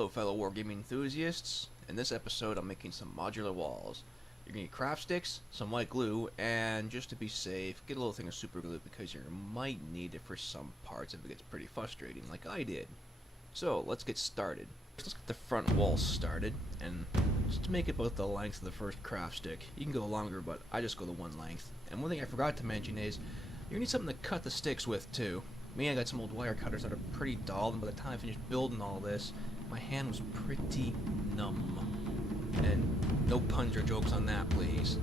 Hello fellow wargaming enthusiasts. In this episode I'm making some modular walls. You're going to need craft sticks, some white glue, and just to be safe, get a little thing of super glue because you might need it for some parts if it gets pretty frustrating like I did. So let's get started. Let's get the front wall started, and just to make it about the length of the first craft stick. You can go longer, but I just go the one length. And one thing I forgot to mention is you're going to need something to cut the sticks with too. I got some old wire cutters that are pretty dull, and by the time I finished building all this, my hand was pretty numb. And no puns or jokes on that, please.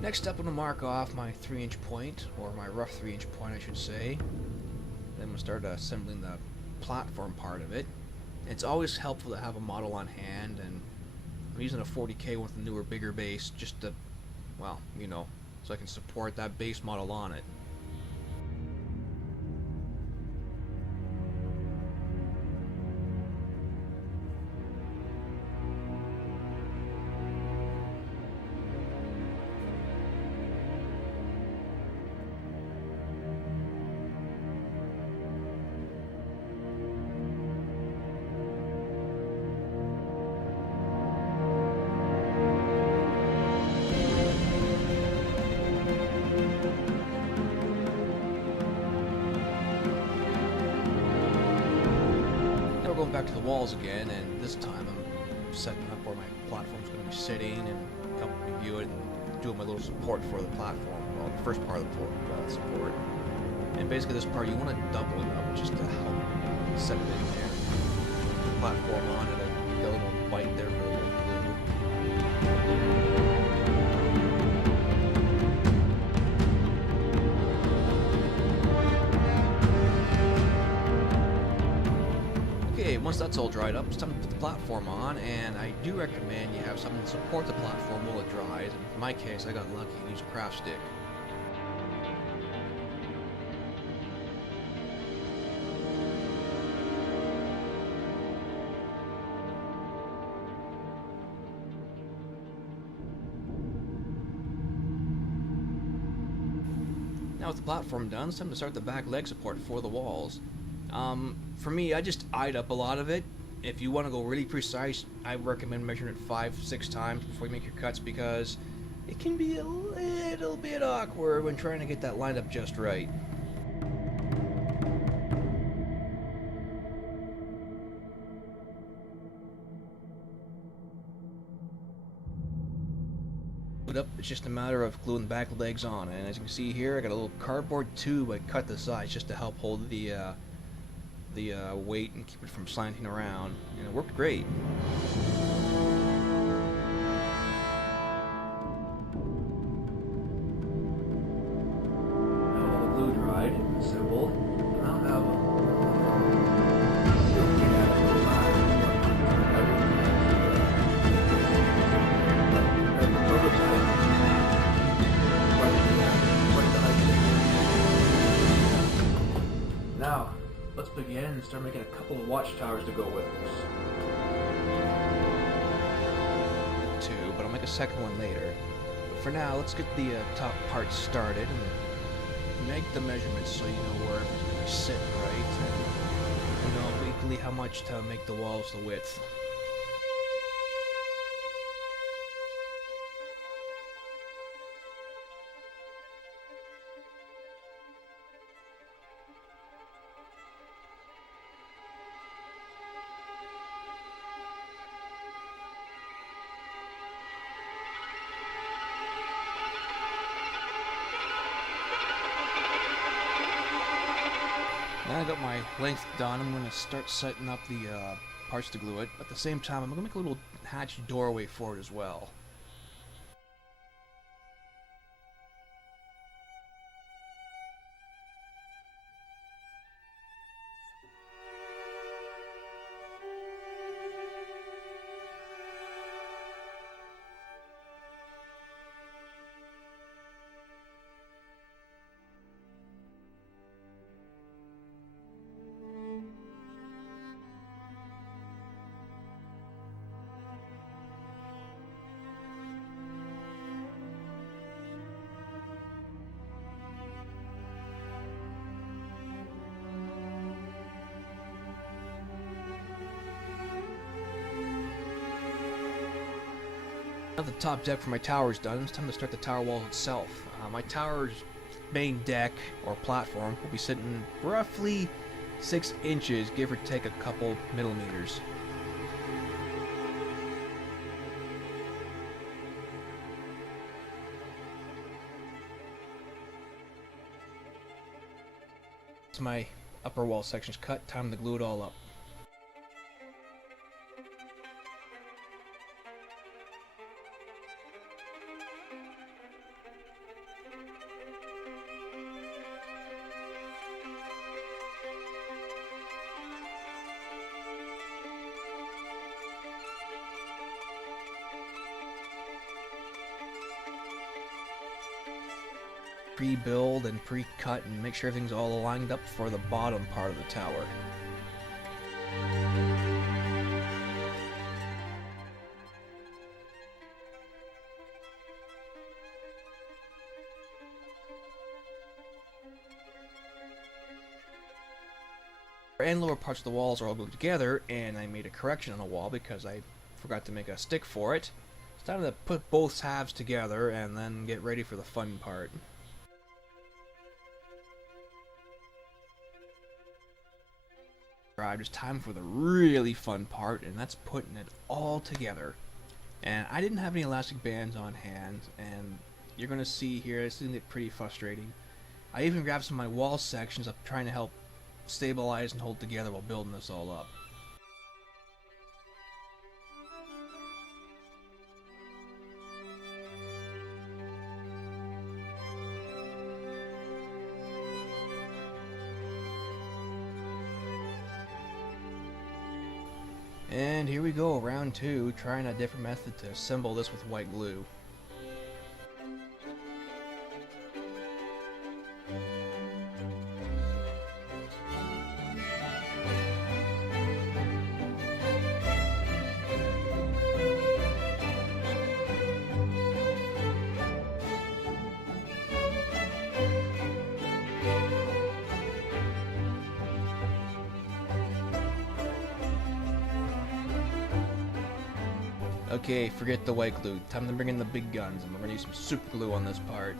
Next up, I'm going to mark off my 3-inch point, or my rough 3-inch point I should say. Then I'm going to start assembling the platform part of it. It's always helpful to have a model on hand, and I'm using a 40K with a newer, bigger base just to, well, you know, so I can support that base model on it. Going back to the walls again, and this time I'm setting up where my platform's going to be sitting and helping me view it and doing my little support for the platform, well, the first part of the support. And basically this part you want to double it up just to help set it in there. The platform on, it'll get a little bite there for a little glue. Once that's all dried up, it's time to put the platform on, and I do recommend you have something to support the platform while it dries, and in my case I got lucky and used a craft stick. Now with the platform done, it's time to start the back leg support for the walls. For me, I just eyed up a lot of it. If you want to go really precise, I recommend measuring it 5-6 times before you make your cuts because it can be a little bit awkward when trying to get that lined up just right. It's just a matter of gluing the back legs on, and as you can see here, I got a little cardboard tube I cut the sides just to help hold the weight and keep it from slanting around, and it worked great. Now all the glue dried and assembled, I now have Now, let's begin and start making a couple of watchtowers to go with this. Two, but I'll make a second one later. But for now, let's get the top part started and make the measurements so you know where it's going to sit right, and you know weekly how much to make the walls the width. Now I got my length done, I'm going to start setting up the parts to glue it. At the same time, I'm going to make a little hatch doorway for it as well. Now the top deck for my tower is done, it's time to start the tower wall itself. My tower's main deck, or platform, will be sitting roughly 6 inches, give or take a couple millimeters. So my upper wall section's cut, time to glue it all up. Pre-build and pre-cut and make sure everything's all lined up for the bottom part of the tower. And lower parts of the walls are all glued together, and I made a correction on the wall because I forgot to make a stick for it. It's time to put both halves together and then get ready for the fun part. Alright, it's time for the really fun part, and that's putting it all together. And I didn't have any elastic bands on hand, and you're going to see here, it's going to get pretty frustrating. I even grabbed some of my wall sections up trying to help stabilize and hold together while building this all up. And here we go, round 2, trying a different method to assemble this with white glue. Okay, forget the white glue. Time to bring in the big guns, and we're gonna use some super glue on this part.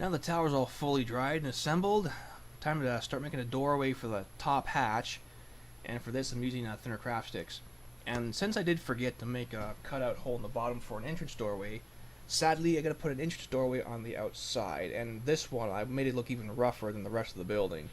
Now the tower's all fully dried and assembled. Time to start making a doorway for the top hatch. And for this I'm using thinner craft sticks. And since I did forget to make a cutout hole in the bottom for an entrance doorway, sadly I gotta put an entrance doorway on the outside. And this one I made it look even rougher than the rest of the building.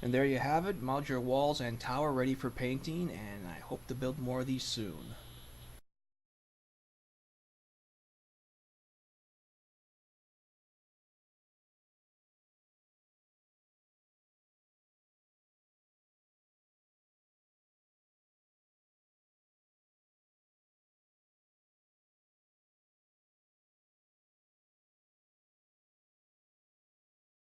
And there you have it, modular walls and tower ready for painting, and I hope to build more of these soon.